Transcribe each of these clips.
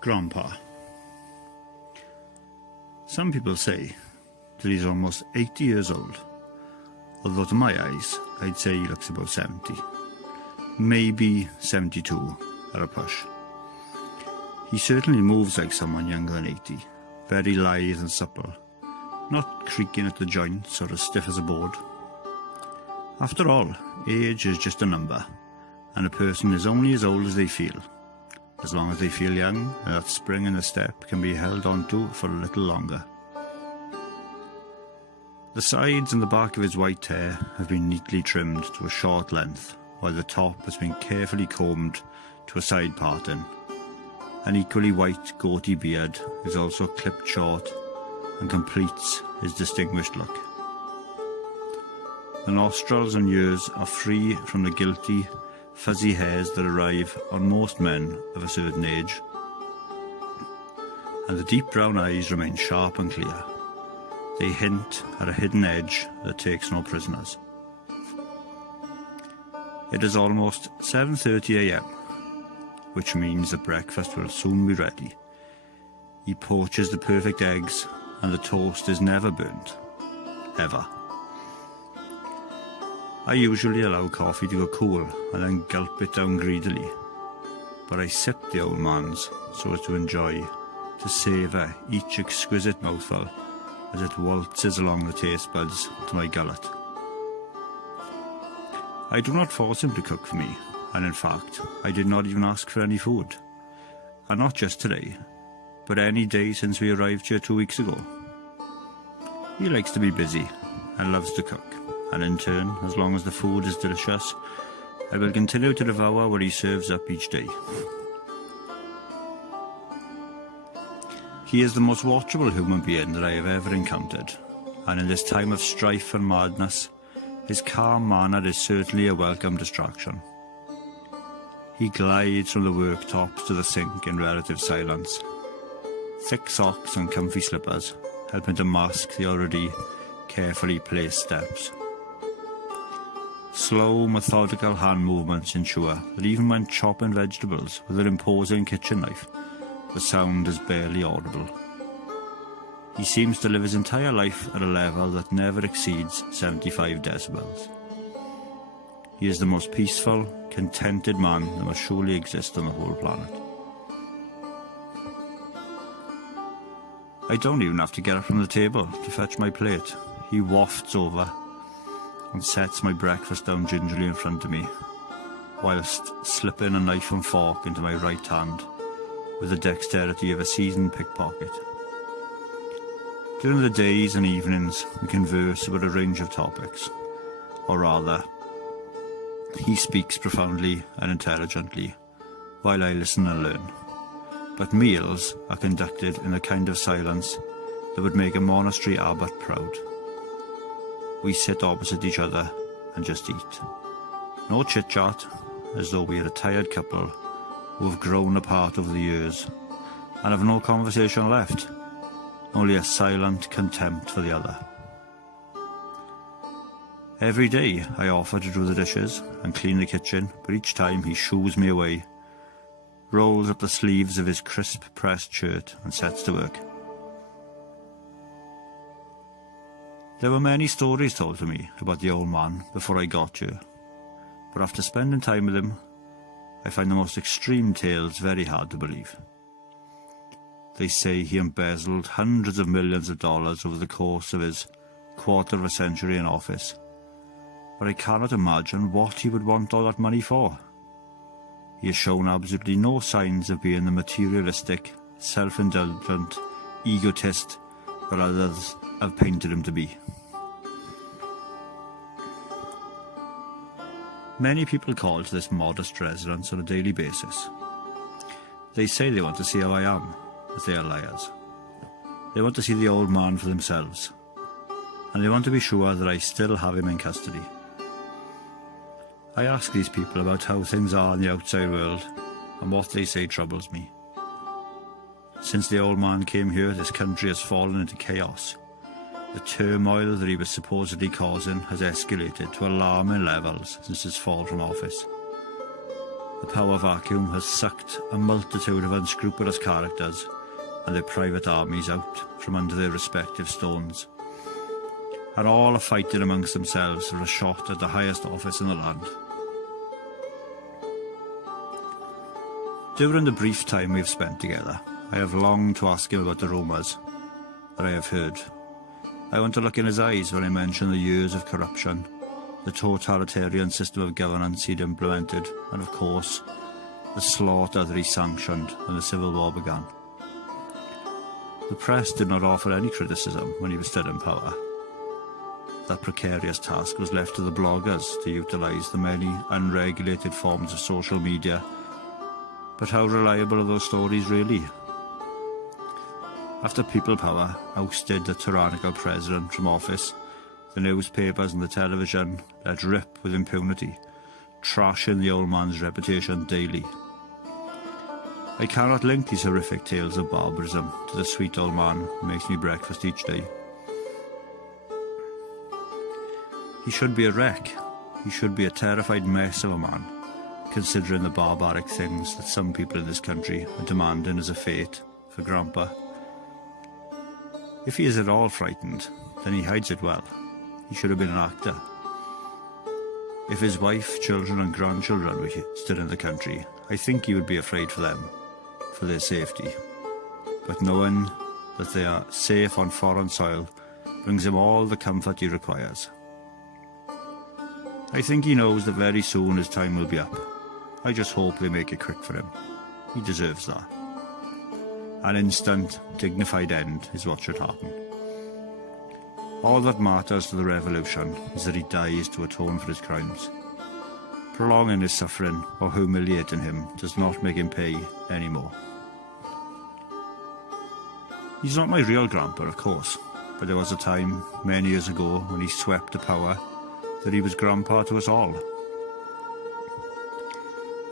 Grandpa. Some people say that he's almost 80 years old, although to my eyes, I'd say he looks about 70. Maybe 72 at a push. He certainly moves like someone younger than 80, very lithe and supple, not creaking at the joints or as stiff as a board. After all, age is just a number, and a person is only as old as they feel, as long as they feel young, and that spring in the step can be held onto for a little longer. The sides and the back of his white hair have been neatly trimmed to a short length, while the top has been carefully combed to a side parting. An equally white goatee beard is also clipped short and completes his distinguished look. The nostrils and ears are free from the guilty, fuzzy hairs that arrive on most men of a certain age, and the deep brown eyes remain sharp and clear. They hint at a hidden edge that takes no prisoners. It is almost 7:30 a.m, which means that breakfast will soon be ready. He poaches the perfect eggs, and the toast is never burnt. Ever. I usually allow coffee to go cool and then gulp it down greedily, but I sip the old man's so as to enjoy, to savour each exquisite mouthful as it waltzes along the taste buds to my gullet. I do not force him to cook for me, and in fact, I did not even ask for any food. And not just today, but any day since we arrived here 2 weeks ago. He likes to be busy and loves to cook, and in turn, as long as the food is delicious, I will continue to devour what he serves up each day. He is the most watchable human being that I have ever encountered, and in this time of strife and madness, his calm manner is certainly a welcome distraction. He glides from the worktops to the sink in relative silence. Thick socks and comfy slippers help him to mask the already carefully placed steps. Slow, methodical hand movements ensure that even when chopping vegetables with an imposing kitchen knife, the sound is barely audible. He seems to live his entire life at a level that never exceeds 75 decibels. He is the most peaceful, contented man that must surely exist on the whole planet. I don't even have to get up from the table to fetch my plate. He wafts over and sets my breakfast down gingerly in front of me, whilst slipping a knife and fork into my right hand with the dexterity of a seasoned pickpocket. During the days and evenings, we converse about a range of topics, or rather, he speaks profoundly and intelligently, while I listen and learn. But meals are conducted in a kind of silence that would make a monastery abbot proud. We sit opposite each other and just eat. No chit-chat, as though we are a tired couple who have grown apart over the years and have no conversation left, only a silent contempt for the other. Every day I offer to do the dishes and clean the kitchen, but each time he shoos me away, rolls up the sleeves of his crisp pressed shirt and sets to work. There were many stories told to me about the old man before I got here, but after spending time with him, I find the most extreme tales very hard to believe. They say he embezzled hundreds of millions of dollars over the course of his quarter of a century in office, but I cannot imagine what he would want all that money for. He has shown absolutely no signs of being the materialistic, self-indulgent egotist that others have painted him to be. Many people call to this modest residence on a daily basis. They say they want to see how I am, as they are liars. They want to see the old man for themselves, and they want to be sure that I still have him in custody. I ask these people about how things are in the outside world, and what they say troubles me. Since the old man came here, this country has fallen into chaos. The turmoil that he was supposedly causing has escalated to alarming levels since his fall from office. The power vacuum has sucked a multitude of unscrupulous characters and their private armies out from under their respective stones, and all are fighting amongst themselves for a shot at the highest office in the land. During the brief time we have spent together, I have longed to ask him about the rumours that I have heard. I want to look in his eyes when I mention the years of corruption, the totalitarian system of governance he'd implemented, and of course, the slaughter that he sanctioned when the Civil War began. The press did not offer any criticism when he was still in power. That precarious task was left to the bloggers to utilise the many unregulated forms of social media. But how reliable are those stories really? After people power ousted the tyrannical president from office, the newspapers and the television let rip with impunity, trashing the old man's reputation daily. I cannot link these horrific tales of barbarism to the sweet old man who makes me breakfast each day. He should be a wreck. He should be a terrified mess of a man, considering the barbaric things that some people in this country are demanding as a fate for Grandpa. If he is at all frightened, then he hides it well. He should have been an actor. If his wife, children and grandchildren were still in the country, I think he would be afraid for them, for their safety. But knowing that they are safe on foreign soil brings him all the comfort he requires. I think he knows that very soon his time will be up. I just hope they make it quick for him. He deserves that. An instant, dignified end is what should happen. All that matters to the revolution is that he dies to atone for his crimes. Prolonging his suffering or humiliating him does not make him pay anymore. He's not my real grandpa, of course, but there was a time, many years ago, when he swept the power, that he was grandpa to us all.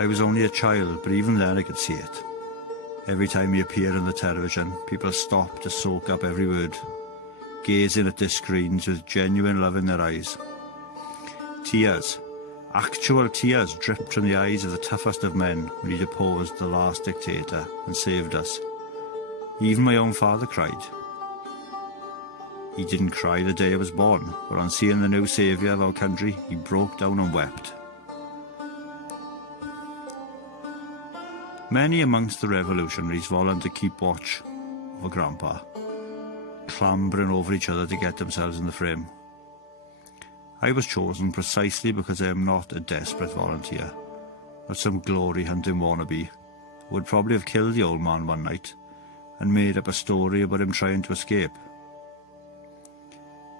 I was only a child, but even then I could see it. Every time he appeared on the television, people stopped to soak up every word, gazing at the screens with genuine love in their eyes. Tears, actual tears, dripped from the eyes of the toughest of men when he deposed the last dictator and saved us. Even my own father cried. He didn't cry the day I was born, but on seeing the new saviour of our country, he broke down and wept. Many amongst the revolutionaries volunteered to keep watch over Grandpa, clambering over each other to get themselves in the frame. I was chosen precisely because I am not a desperate volunteer, not some glory-hunting wannabe who would probably have killed the old man one night and made up a story about him trying to escape.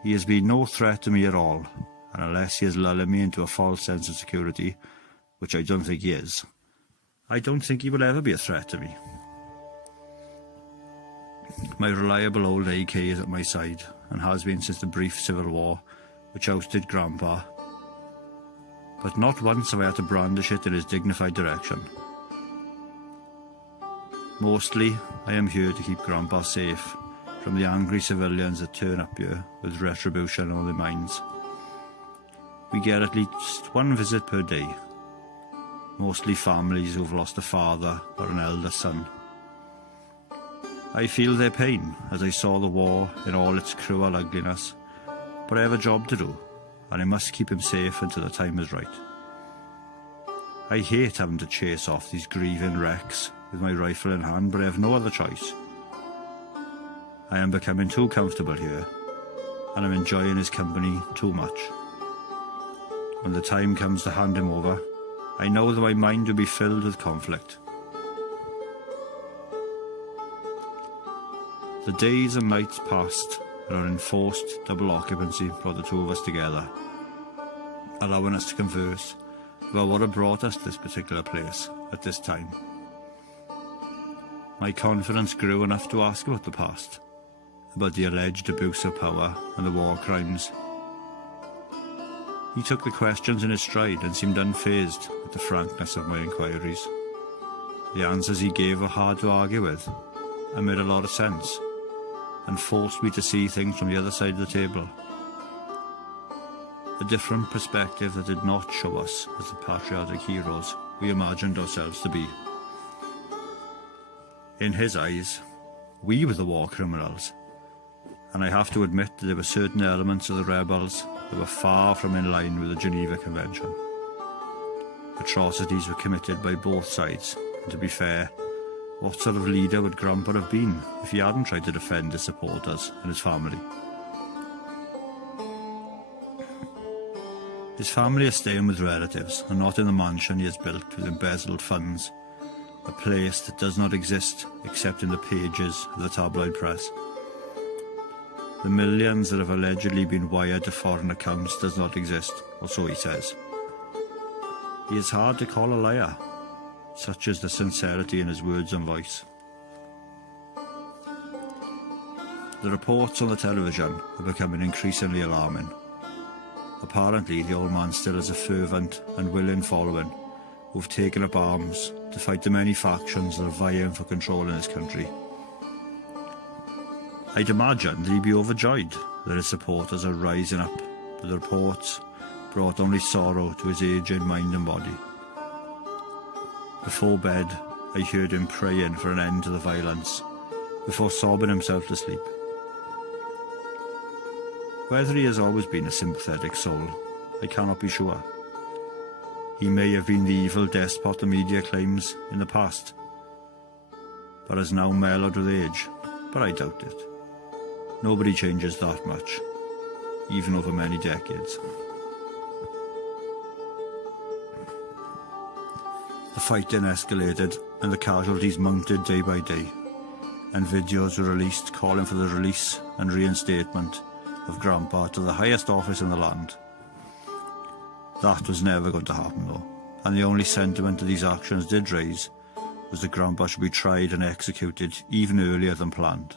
He has been no threat to me at all, and unless he is lulling me into a false sense of security, which I don't think he is, I don't think he will ever be a threat to me. My reliable old AK is at my side, and has been since the brief civil war which ousted Grandpa. But not once have I had to brandish it in his dignified direction. Mostly, I am here to keep Grandpa safe from the angry civilians that turn up here with retribution on their minds. We get at least one visit per day, mostly families who've lost a father or an elder son. I feel their pain as I saw the war in all its cruel ugliness, but I have a job to do, and I must keep him safe until the time is right. I hate having to chase off these grieving wrecks with my rifle in hand, but I have no other choice. I am becoming too comfortable here, and I'm enjoying his company too much. When the time comes to hand him over, I know that my mind will be filled with conflict. The days and nights passed, and our enforced double occupancy brought the two of us together, allowing us to converse about what had brought us to this particular place at this time. My confidence grew enough to ask about the past, about the alleged abuse of power and the war crimes. He took the questions in his stride and seemed unfazed at the frankness of my inquiries. The answers he gave were hard to argue with, and made a lot of sense, and forced me to see things from the other side of the table. A different perspective that did not show us as the patriotic heroes we imagined ourselves to be. In his eyes, we were the war criminals, and I have to admit that there were certain elements of the rebels that were far from in line with the Geneva Convention. Atrocities were committed by both sides, and to be fair, what sort of leader would Grandpa have been if he hadn't tried to defend his supporters and his family? His family is staying with relatives and not in the mansion he has built with embezzled funds, a place that does not exist except in the pages of the tabloid press. The millions that have allegedly been wired to foreign accounts does not exist, or so he says. He is hard to call a liar, such is the sincerity in his words and voice. The reports on the television are becoming increasingly alarming. Apparently, the old man still has a fervent and willing following who've taken up arms to fight the many factions that are vying for control in his country. I'd imagine that he'd be overjoyed that his supporters are rising up, but the reports brought only sorrow to his aging mind and body. Before bed, I heard him praying for an end to the violence, before sobbing himself to sleep. Whether he has always been a sympathetic soul, I cannot be sure. He may have been the evil despot the media claims in the past, but has now mellowed with age, but I doubt it. Nobody changes that much, even over many decades. The fighting escalated and the casualties mounted day by day, and videos were released calling for the release and reinstatement of Grandpa to the highest office in the land. That was never going to happen though, and the only sentiment that these actions did raise was that Grandpa should be tried and executed even earlier than planned.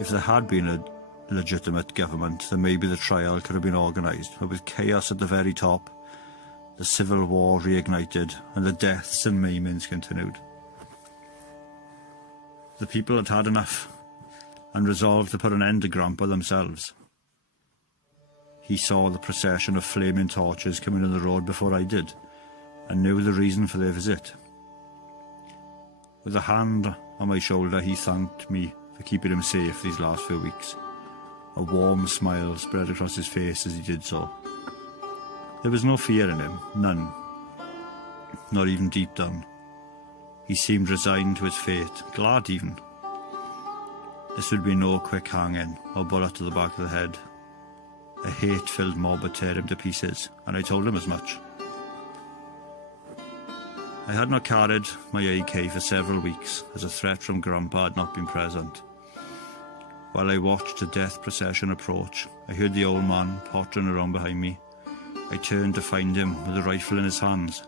If there had been a legitimate government, then maybe the trial could have been organised, but with chaos at the very top, the civil war reignited and the deaths and maimings continued. The people had had enough and resolved to put an end to Grandpa themselves. He saw the procession of flaming torches coming in the road before I did, and knew the reason for their visit. With a hand on my shoulder, he thanked me for keeping him safe these last few weeks. A warm smile spread across his face as he did so. There was no fear in him, none. Not even deep down. He seemed resigned to his fate, glad even. This would be no quick hanging or bullet to the back of the head. A hate-filled mob would tear him to pieces, and I told him as much. I had not carried my AK for several weeks, as a threat from Grandpa had not been present. While I watched the death procession approach, I heard the old man pottering around behind me. I turned to find him with a rifle in his hands.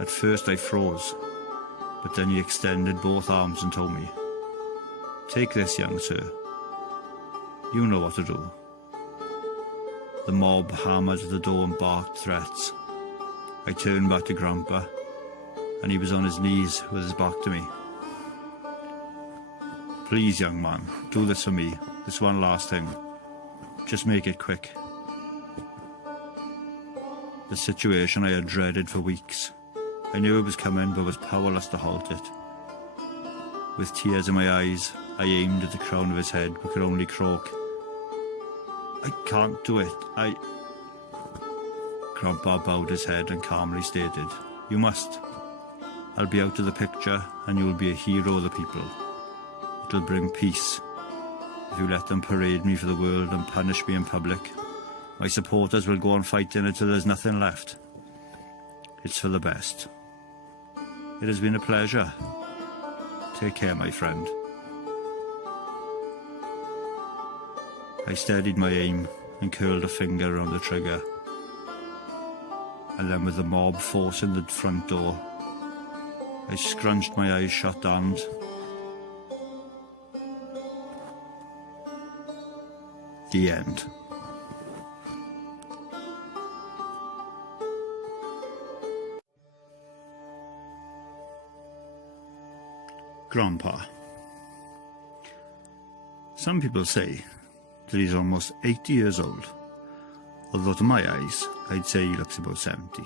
At first I froze, but then he extended both arms and told me, "Take this, young sir. You know what to do." The mob hammered at the door and barked threats. I turned back to Grandpa, and he was on his knees with his back to me. "Please, young man, do this for me. This one last thing. Just make it quick." The situation I had dreaded for weeks. I knew it was coming, but was powerless to halt it. With tears in my eyes, I aimed at the crown of his head, but could only croak, "I can't do it, Grandpa bowed his head and calmly stated, "You must. I'll be out of the picture, and you will be a hero of the people. It'll bring peace. If you let them parade me for the world and punish me in public, my supporters will go on fighting until there's nothing left. It's for the best. It has been a pleasure. Take care, my friend." I steadied my aim and curled a finger around the trigger. And then with the mob forcing the front door, I scrunched my eyes shut and... the end. Grandpa. Some people say that he's almost 80 years old, although to my eyes, I'd say he looks about 70.